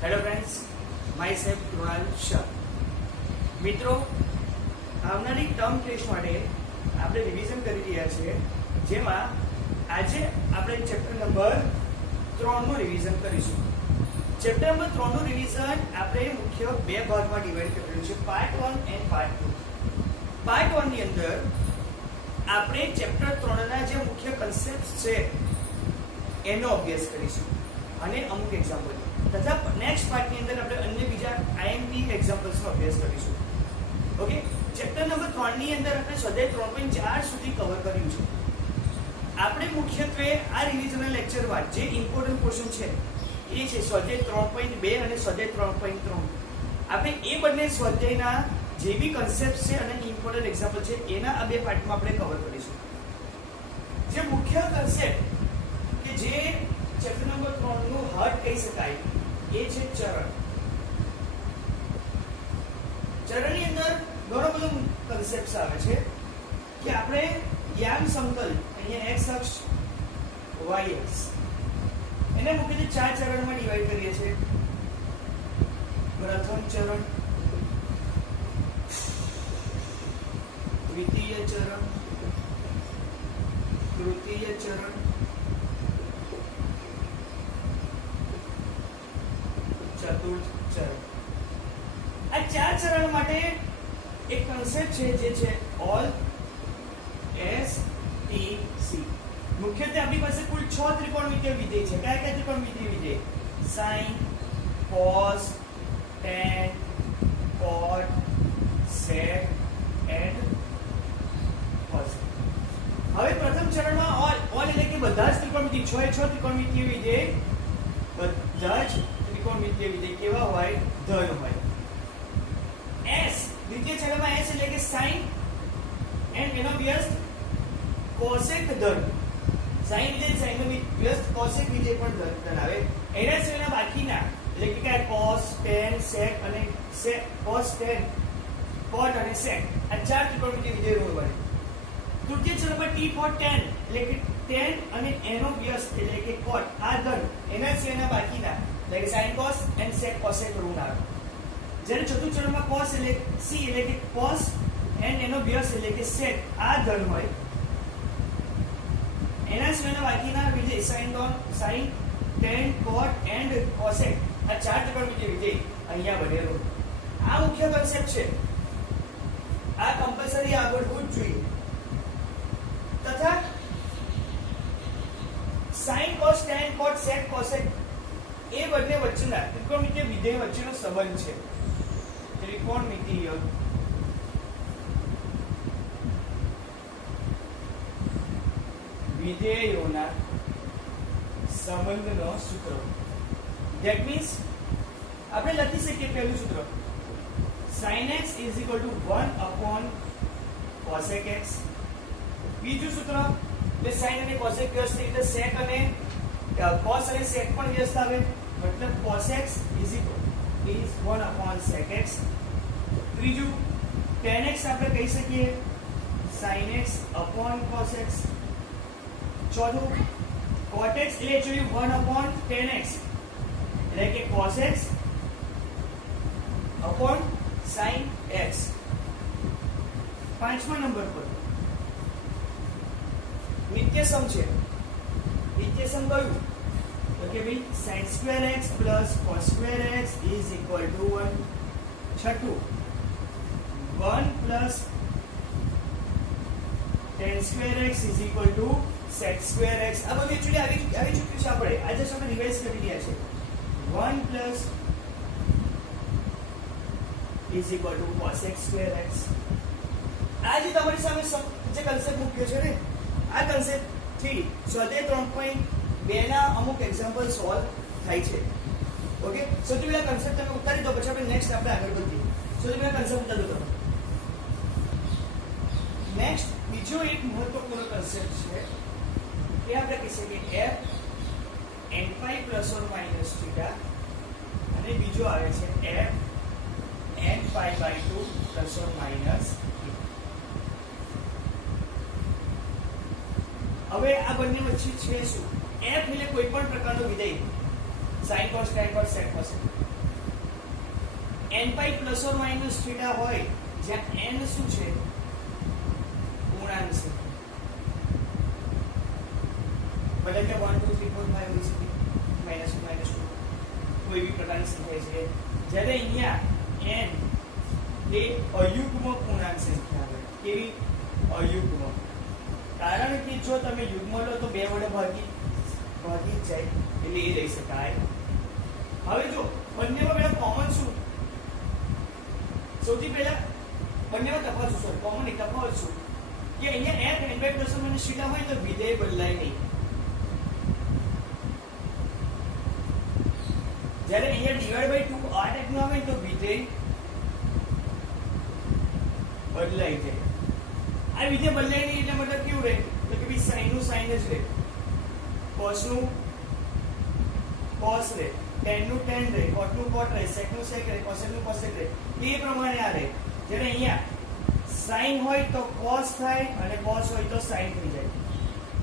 Hello friends, my self Krunal Shah. મિત્રો, આવનારી term test માટે આપણે રિવિઝન કરી રહ્યા છીએ, જેમાં આજે આપણે ચેપ્ટર નંબર 3 નું રિવિઝન કરીશું. ચેપ્ટર નંબર 3 નું રિવિઝન આપણે મુખ્ય બે ભાગમાં ડિવાઈડ કરેલું છે, પાર્ટ 1 એન્ડ પાર્ટ 2. પાર્ટ 1 ની અંદર આપણે ચેપ્ટર 3 ના જે મુખ્ય કન્સેપ્ટ છે એનો અભ્યાસ કરીશું અને અમુક એક્ઝામ્પલ તથા નેક્સ્ટ પાર્ટ ની અંદર આપણે અન્ય બીજા આઈએમપી એક્ઝામ્પલ્સ નો અભ્યાસ કરીશું. ઓકે, ચેપ્ટર નંબર 3 ની અંદર આપણે સ્વાધ્યાય 3.4 સુધી કવર કર્યું છે. આપણે મુખ્યત્વે આ રિવિઝનલ લેક્ચરમાં જે ઇમ્પોર્ટન્ટ પોર્શન છે એ છે સ્વાધ્યાય 3.2 અને સ્વાધ્યાય 3.3. આપણે એ બંને સ્વાધ્યાયના જે બી કન્સેપ્ટ છે અને ઇમ્પોર્ટન્ટ એક્ઝામ્પલ છે એના આ બે પાર્ટમાં આપણે કવર કરીશું. જે મુખ્ય કન્સેપ્ટ કે જે ચેપ્ટર નંબર 3 નું હાર્ટ કહી શકાય એ છે ચરણ. ચરણની અંદર ઘણો બધો કન્સેપ્ટ આવે છે કે આપણે યામ સમતલ અહીંયા x અક્ષ y અક્ષ એને મુખ્યત્વે 4 ચરણમાં ડિવાઈડ કરીએ છીએ. પ્રથમ ચરણ, દ્વિતીય ચરણ, તૃતીય ચરણ, ચતુર્થ ચરણ. આ 4 ચરણ માટે એક કન્સેપ્ટ છે જે છે ઓલ એસ ટી સી. મુખ્યત્વે આપણી પાસે કુલ 6 ત્રિકોણમિતિય વિધેય છે. કયા કયા ત્રિકોણમિતિય વિધેય? sin, cos, tan, cot, sec and cos. હવે પ્રથમ ચરણમાં ઓલ એટલે કે બધા જ ત્રિકોણમિતિય 6 ત્રિકોણમિતિય વિધેય, બધા જ ત્રિકોણમિતિય વિધેય કેવા હોય? ધન હોય. s દ્વિતીય ચરણમાં s એટલે કે sin and એનો વ્યસ્ત cosec ધન. sin વિધેય sin નો વ્યસ્ત cosec વિધેય પણ ધન આવે. એના સિવાયના બાકીના એટલે કે cos, tan, sec અને cos, tan, cot અને sec આ 4 ત્રિકોણમિતિય વિધેય હોય. તૃતીય ચરણમાં t for tan એટલે કે tan અને એનો વ્યસ્ત એટલે કે cot આ ધન. એના સિવાયના બાકીના એટલે કે sin, cos and sec, cosec ઋણ આવે. જ્યારે ચતુર્થ ચરણમાં cos એટલે c એટલે કે cos and એનો વ્યસ્ત એટલે કે sec આ ધન હોય. એના સિવાયના બાકીના વિધેય sin, tan, cot and cosec આ 4 ત્રિકોણમિતિય વિધેય અહીંયા બનેલું. આ મુખ્ય કન્સેપ્ટ છે. આ કમ્પલસરી આવડવું જ જોઈએ. તથા sin, cos, tan, cot, sec, cosec એ બંને વચ્ચેના ત્રિકોણમિતિય વિધેય વચ્ચેનો સંબંધ છે. ત્રિકોણમિતિય વિધેયોના સંબંધનો સૂત્ર. ધેટ મીન્સ આપણે લખી શકીએ પહેલું સૂત્ર sin x = 1 cosec x. બીજું સૂત્ર એટલે sin અને cosec વ્યસ્ત એટલે sec અને cos અને sec પણ વ્યસ્ત આવે, મતલબ cos x is 1 sec x. ત્રીજું tan x આપણે કહી શકીએ sin x cos x. ચોથું cot x એટલે એક્ચ્યુઅલી 1 tan x એટલે કે cos x sin x. પાંચમા નંબર પર નિત્યસમ છે. નિત્યસમ કયું? તો કે ભાઈ sin² x cos² x = 1. છઠ્ઠું 1 tan² x = sec² x. આ બધું એક્ચ્યુઅલી આવી ચૂક્યું છે. આપણે આજે આપણે રિવાઇઝ કરી રહ્યા છે. 1 = cosec² x. આ જે તમારી સામે જે કન્સેપ્ટ મૂક્યો છે ને, આ કન્સેપ્ટ થી સ્વાધ્યાય 3.2 ના અમુક એક્ઝામ્પલ સોલ્વ થાય છે. ઓકે, સૌથી પહેલા કન્સેપ્ટ તમે ઉતારી દો, પછી આપણે નેક્સ્ટ આપણે આગળ વધીએ. સૌથી પહેલા કન્સેપ્ટ ઉતારી દો તમે. નેક્સ્ટ બીજો એક મહત્વપૂર્ણ કન્સેપ્ટ છે કે આપણે કહી શકીએ f n phi ± θ અને બીજો આવે છે f n phi / 2 ± હવે આ બંને વચ્ચે છે શું? f એટલે કોઈ પણ પ્રકારનો વિધેય sin cos tan cos sec cos n pi plus or minus theta હોય જ્યાં n શું છે પૂર્ણાંક છે ભલે કે 1 2 3 4 5 હોઈ શકે -2 કોઈ બી પ્રકારની સંખ્યા છે જ્યારે અહીંયા n એ અયુગ્મ પૂર્ણાંક સંખ્યા છે કેવી અયુગ્મ કારણ કે જો તમે યુગ્મ લો તો 2 વડે ભાગી જ જાય એટલે એ લઈ શકાય હવે જો બંનેમાં પહેલા કોમન શું સૌથી પહેલા બંનેમાં તફાવત શું સોરી કોમન એક તફાવત શું કે અહીંયા f n by plus minus theta હોય તો વિધેય બદલાય નહીં જ્યારે અહીંયા ડિવાઇડ બાય 2 આ ટાઈપનું આવે તો વિધેય બદલાઈ જાય આ વિધેય બદલાય નહીં એટલે મતલબ કેવું રહે તો કે ભઈ sin નું sin જ રહે cos નું cos રહે tan નું tan રહે cot નું cot રહે sec નું sec રહે cosec નું cosec રહે એ પ્રમાણે આ રહે જ્યારે અહીંયા sin હોય તો cos થાય અને cos હોય તો sin થઈ જાય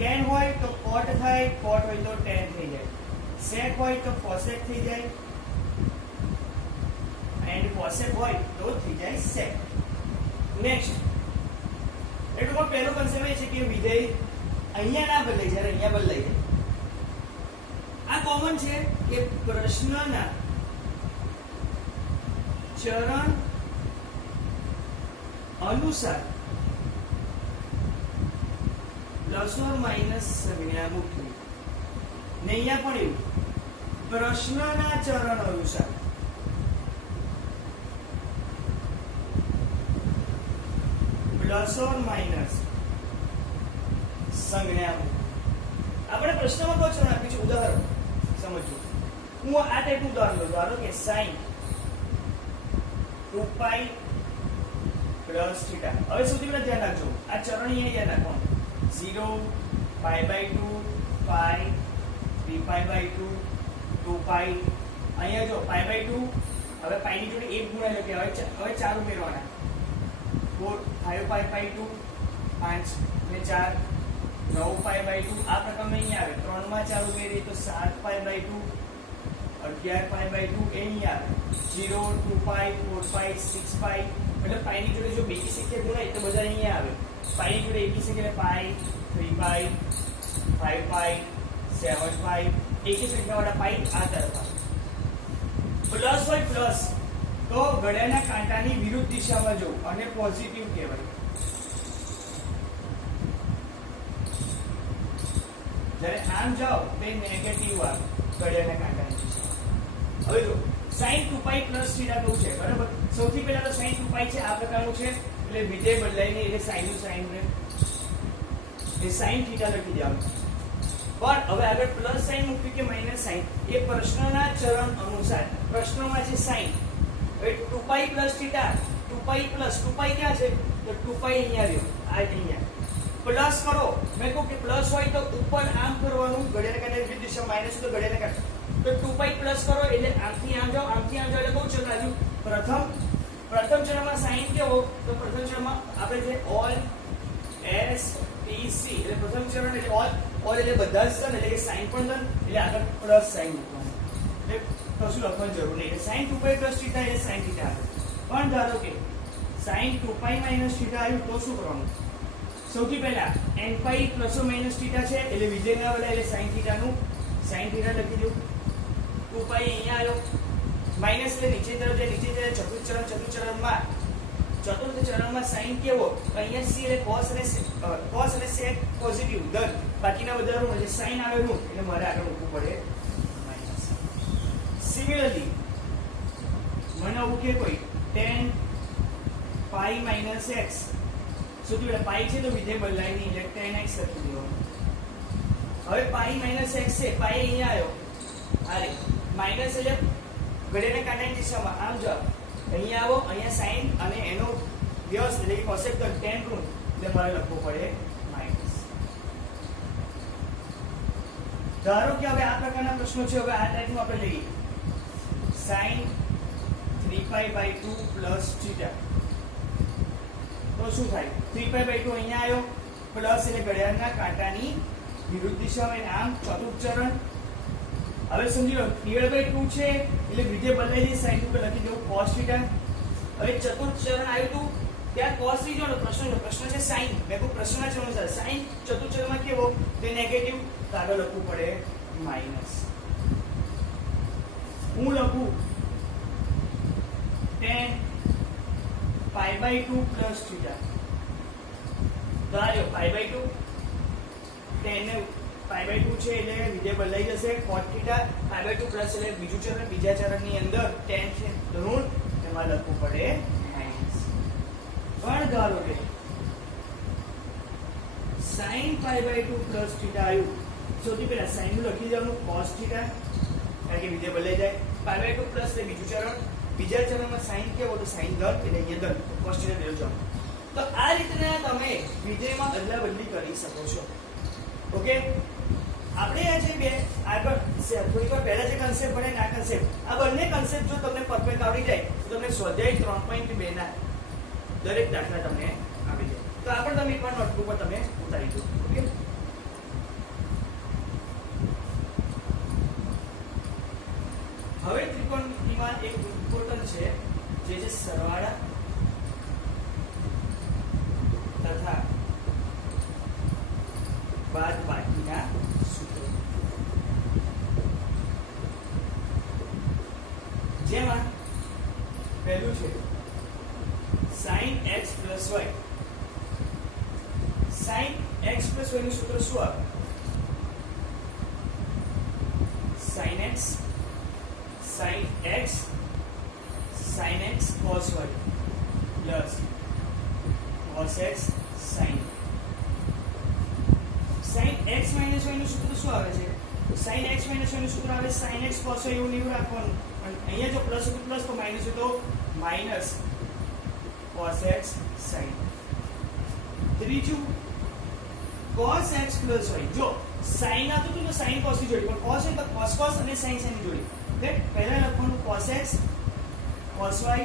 tan હોય તો cot થાય cot હોય તો tan થઈ જાય sec હોય તો cosec થઈ જાય and cosec હોય તો થઈ જાય sec નેક્સ્ટ એટલું પહેલો કન્સેપ્ટ એ છે કે વિધેય અહીંયા ના બદલાય જ્યારે અહીંયા બદલાય જાય આ કોમન છે કે પ્રશ્નના ચરણ અનુસાર પ્લસ ઓર માઇનસ સંજ્ઞા મૂકવી ને અહીંયા પણ એવું પ્રશ્નના ચરણ અનુસાર પ્લસ ઓર માઇનસ સંજ્ઞા આપણે પ્રશ્નમાં કોઈ ચરણ આપ્યું છે ઉદાહરણ સમજો હું આ ટાઈપનું ઉદાહરણ લઉં ધારો કે sin 2π પ્લસ થીટા હવે સૌથી પહેલા ધ્યાન રાખજો આ ચરણ અહીંયા યાદ રાખવાનું 0 π/2 π 3π/2 2π અહીંયા જો π/2 હવે π ની જોડે 1 ગુણાય કે હવે 4 ઉમેરવાના 4 5π/2 5 ને 4 9π/2 આ પ્રકારનું અહીંયા આવે 3 માં 4 ઉમેરીએ તો 7π/2 11π/2 અહીંયા આવે 0 2π 4π 6π એટલે π ની જોડે જો બેકી સંખ્યા ગુણાય તો બધા અહીંયા આવે π ની જોડે એકી સંખ્યા એટલે π 3π 5π 7π એકી સંખ્યાવાળા π આ તરફ પ્લસ હોય પ્લસ તો ઘડિયાળના કાંટાની વિરુદ્ધ દિશામાં જવું અને પોઝિટિવ કહેવાય જ્યારે આમ જાઓ તે નેગેટિવ આવે ઘડિયાળના કાંટાની દિશામાં હવે જો sin 2π પ્લસ થીટા કહું છે બરાબર સૌથી પહેલા તો sin 2π છે આ પ્રકારનું છે એટલે વિધેય બદલાય નહીં એટલે sin નું sin રહે એ sin થીટા લખી દેવાનું પણ હવે આગળ પ્લસ sin મૂક્યું કે માઈનસ sin એ પ્રશ્નના ચરણ અનુસાર પ્રશ્નમાં છે sin હવે 2π પ્લસ થીટા 2π પ્લસ 2π ક્યાં છે તો 2π અહીંયા આવ્યો આ અહીંયા પ્લસ કરો મેં કહું કે પ્લસ હોય તો ઉપર આમ કરવાનું ઘડિયાળના કાંટાની વિરુદ્ધ દિશા માઈનસ તો ઘડિયાળના કાંટા તો 2π પ્લસ કરો એટલે આમથી આમ જાઓ એટલે બહુ ચલ રાજુ પ્રથમ ચરણમાં sin કેવો તો પ્રથમ ચરણમાં આપણે જે ઓલ s p c એટલે પ્રથમ ચરણ એટલે ઓલ એટલે બધા જ છે એટલે કે sin પણ છે એટલે આગળ પ્લસ sin મૂકવાનું એટલે કશું લખવાની જરૂર નહીં એટલે sin 2π પ્લસ થીટા એ sin થીટા આવે પણ ધારો કે sin 2π માઈનસ થીટા આવ્યું તો શું કરવાનું સૌથી પહેલા nπ plus or minus theta છે એટલે વિધેય ના બદલાય એટલે sin થીટાનું sin થીટા લખી દઉં 2π અહીંયા આવ્યો માઈનસ એટલે નીચે તરફ જાય નીચે જાય ચતુર્થ ચરણમાં sin કેવો અહીંયા c એટલે cos અને sec પોઝિટિવ ધન બાકીના બધા ઋણ એટલે sin આવે ઋણ એટલે મારે આગળ મૂકવું પડે માઈનસ સિમિલરલી મને આવું કે કોઈ tan π માઈનસ x સૌથી પહેલા પાઈ છે તો વિધેય બદલાય નહીં એટલે tan x લખી દેવાનું હવે પાઈ માઈનસ x છે પાઈ અહીંયા આવ્યો અરે માઈનસ એટલે ઘડિયાળના કાંટાની દિશામાં આમ જાઓ અહીંયા આવો અહીંયા sin અને એનો વ્યસ્ત એટલે કે cosec તો tan ઋણ એટલે મારે લખવું પડે માઈનસ ધારો કે હવે આ પ્રકારના પ્રશ્નો છે હવે આ ટાઈપનું આપણે લઈએ sin 3π/2 પ્લસ થીટા તો શું થાય 3π/2 અહીંયા આવ્યો પ્લસ એટલે ઘડિયાળના કાંટાની વિરુદ્ધ દિશામાં આમ ચતુર્થ ચરણ હવે સમજી લો ડિવાઇડ બાય 2 છે એટલે વિધેય બદલાઈ જશે sin 2 લખી દઉં cos θ. હવે ચતુર્થ ચરણ આવ્યું હતું ત્યાં cos લીધો ને પ્રશ્ન છે sin. મેં કોઈ પ્રશ્નના ચરણ છે sin ચતુર્થ ચરણમાં કેવો તે નેગેટિવ તો આગળ લખવું પડે માઈનસ. હું લખું tan π/2 પ્લસ θ. તો આ જો π/2 tan ને π/2 છે એટલે વિધેય બદલાઈ જશે cos θ π/2 પ્લસ એટલે બીજું ચરણ બીજા ચરણની અંદર tan છે ઋણ એમાં લખવું પડે માઈનસ. પણ ધારો કે sin π/2 પ્લસ θ આવ્યું સૌથી પહેલા sin નું લખી દેવાનું cos θ કારણ કે વિધેય બદલાઈ જાય π/2 પ્લસ એટલે બીજું ચરણ બીજા ચરણમાં sin કેવો તો sin ધન એટલે અહીંયા ધન cos θ મેળવજો. તો આ રીતના તમે વિધેયમાં અદલાબદલી કરી શકો છો. ઓકે આપણે આ જે બે આગળ થોડીક વાર પહેલા જે કન્સેપ્ટ ભણે ને આ કન્સેપ્ટ આ બંને કન્સેપ્ટ જો તમને પરફેક્ટ આવડી જાય તો તમને સ્વાધ્યાય 3.2 ના દરેક દાખલા તમને આવી જાય. તો આ પણ તમે એકવાર નોટબુક પર તમે ઉતારી દો. ઓકે હવે ત્રિકોણમિતિમાં એક ઇમ્પોર્ટન્ટ છે જે છે સરવાળા તથા બાદબાકીના સૂત્રો. જેમાં પહેલું છે sin x plus y. sin x plus y નું સૂત્ર શું આવે? sin x sin x cos y plus cos x sin x minus y નું સૂત્ર શું આવે છે? sin x minus y નું સૂત્ર આવે sin x cos y એવું નહીં રાખવાનું પણ અહીંયા જો પ્લસ હોય તો પ્લસ તો માઈનસ હોય તો માઈનસ cos x sin. ત્રીજું cos x plus y. જો sin હતું તો sin cos ની જોડી પણ cos હોય તો cos અને sin ની જોડી. ઓકે પહેલા લખવાનું cos x cos y અને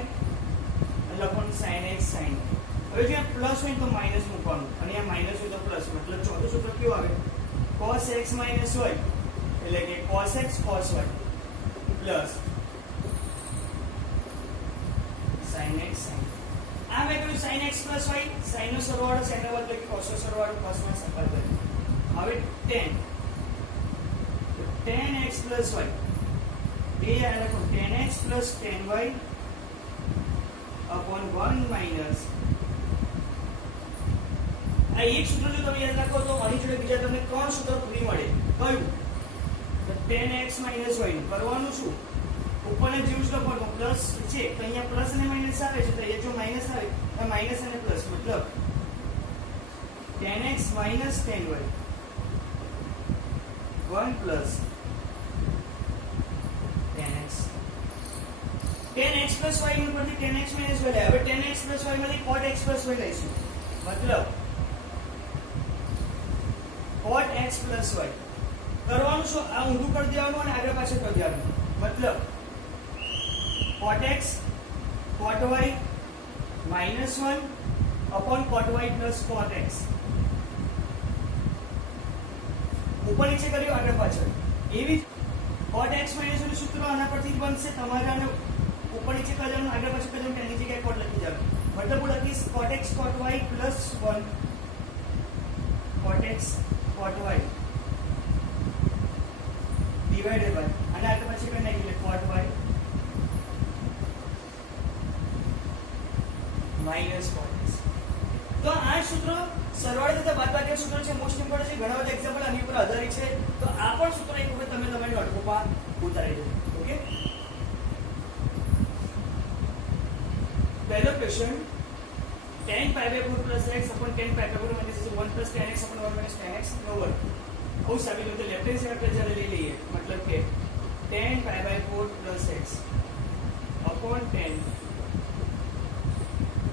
લખવાનું sin x sin. હવે જો પ્લસ હોય તો માઈનસ મૂકવાનું અને આ માઈનસ હોય તો પ્લસ મતલબ ચોથું સૂત્ર કેવું આવે? cos x minus y એટલે કે cos x cos y plus sin x sin. આ મેં કહ્યું sin x plus y sin નો સરવાળો sin નો બદલે cos નો સરવાળો cos માં સરવાળો કરે. હવે tan x plus y એ આ લખો tan x plus tan y upon 1 minus આ એક સૂત્ર જો તમે યાદ રાખો તો આની જોડે બીજા તમને ત્રણ સૂત્ર ફ્રી મળે. કયું? તો tan x minus y નું કરવાનું શું? ઉપરને જેવું જ લખવાનું પ્લસ છે તો અહીંયા પ્લસ અને માઈનસ આવે છે તો અહીંયા જો માઈનસ આવે તો માઈનસ અને પ્લસ મતલબ tan x minus tan y 1 plus tan x plus y નું પરથી tan x minus y લે. હવે tan x plus y માંથી cot x plus y લઈશું મતલબ cot x plus y. કરવાનું શું? આ ઊંધું કરી દેવાનું અને આગળ પાછળ કરી દેવાનું મતલબ cot x cot y minus 1 upon cot y plus cot x. ઉપર નીચે કર્યું આગળ પાછળ એવી cot x minus નું સૂત્ર આના પરથી બનશે. તમારે આને ઉપર નીચે કરવાનું આગળ પાછળ કરવાનું તેની જગ્યાએ cot લખી દેવાનું મતલબ હું લખીશ cot x cot y plus 1 cot x cot y divided by અને આગળ પાછળ કરી નાખીએ cot y minus cot x. તો આ સૂત્ર સરવાળે તથા બાદબાકીના સૂત્ર છે મોસ્ટ ઇમ્પોર્ટન્ટ છે. ઘણા બધા એક્ઝામ્પલ આની ઉપર આધારિત છે. તો આ પણ સૂત્ર એક વખત તમે તમારી નોટબુકમાં ઉતારી દો. ઓકે પહેલો question tan π/4 plus x upon tan π/4 minus 1 plus tan x upon 1 minus tan x નો વર્ગ. આવું સાબિત હોય તો લેફ્ટ હેન્ડ સાઈડ પર જ્યારે લઈ લઈએ મતલબ કે tan π/4 plus x upon tan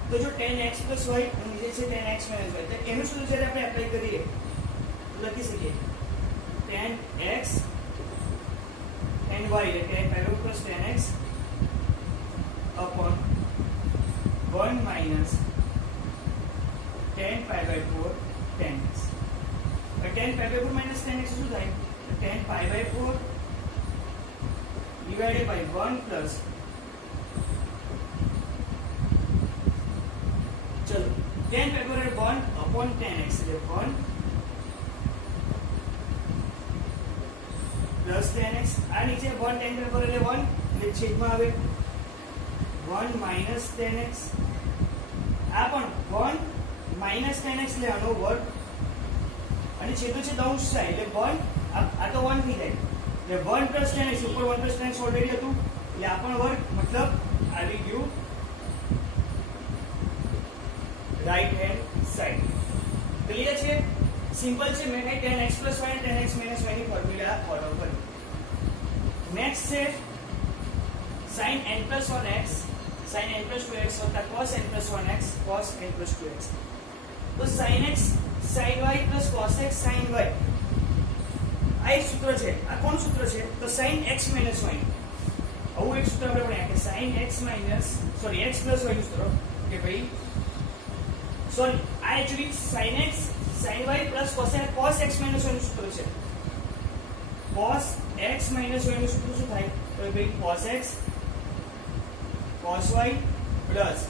તો જો tan x plus y અને નીચે છે tan x minus y તો એનું સૂત્ર જ્યારે આપણે એપ્લાય કરીએ તો લખી શકીએ tan x tan y એટલે tan π/4 plus tan x upon 1 minus tan π/4 tan x. tan π/4 minus tan x શું થાય? tan π/4 divided by 1 plus चलो tan factorial 1 upon tan x એટલે 1 plus tan x આ નીચે 1 tan factorial એટલે 1 એટલે છેદમાં આવે 1 minus tan x આ પણ 1 minus tan x એટલે આનો વર્ગ અને છેદો છે દંશ થાય એટલે 1 આ તો 1 થઈ જાય એટલે 1 plus tan x ઉપર 1 plus tan x ઓલરેડી હતું એટલે આ પણ વર્ગ મતલબ આવી ગયું રાઈટ હેન્ડ સાઈડ ક્લિયર છે સિમ્પલ છે મેં કઈ tan x plus y અને tan x minus y ની ફોર્મ્યુલા ફોલો કરી નેક્સ્ટ છે sin n plus 1x sin n plus 2x વત્તા cos n plus 1x cos n plus 2x તો sin x sin y plus cos x sin y આ એક સૂત્ર છે આ કોણ સૂત્ર છે તો sin x minus y આવું એક સૂત્ર આપણે ભણ્યા કે sin x minus x plus y નું સૂત્ર કે ભાઈ સોરી આ actually sin x sin y plus cos x minus y નું સૂત્ર છે cos x minus y નું સૂત્ર શું થાય તો ભાઈ cos x cos y plus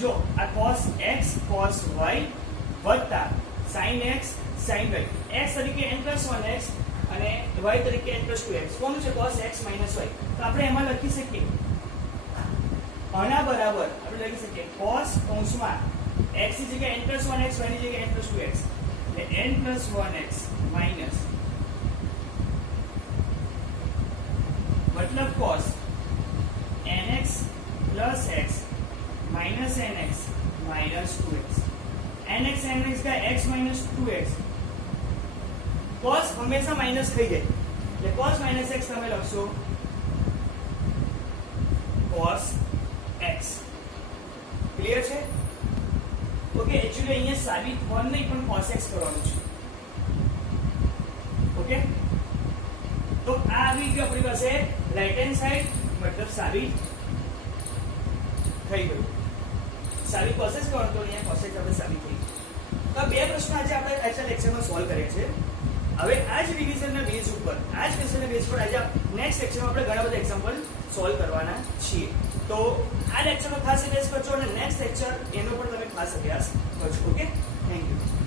જો આ cos x cos y વત્તા sin x sin y x તરીકે n plus 1x અને y તરીકે n plus 2x કોનું છે cos x minus y તો આપણે એમાં લખી શકીએ આના બરાબર આપણે લખી શકીએ cos કૌંસમાં x ની જગ્યાએ n plus 1x y ની જગ્યાએ n plus 2x એટલે n plus 1x minus मतलब cos nx plus x minus nx minus 2x nx nx का x minus 2x cos हमेशा माइनस થઈ જાય એટલે cos minus x તમે લખશો cos x ક્લિયર છે ઓકે એક્ચ્યુઅલી અહીંયા સાબિત 1 નહીં પણ cos x કરવાનું છે ઓકે તો આ આવી ગયું આપણી પાસે રાઈટ હેન્ડ સાઈડ મતલબ સાબિત થઈ ગયું સાબિત પ્રોસેસ કરવાનો તો અહીંયા પ્રોસેસ આપણે સાબિત થઈ તો આ બે પ્રશ્ન આજે આપણે આજના લેક્ચરમાં સોલ્વ કર્યા છે હવે આ જ રિવિઝનના બેઝ ઉપર આ જ ક્વેશ્ચનના બેઝ પર આજે નેક્સ્ટ લેક્ચરમાં આપણે ઘણા બધા એક્ઝામ્પલ સોલ્વ કરવાના છીએ તો આ લેક્ચરનો ખાસ અભ્યાસ કરજો અને નેક્સ્ટ લેક્ચર એનો પણ તમે ખાસ અભ્યાસ કરજો ઓકે થેન્ક યુ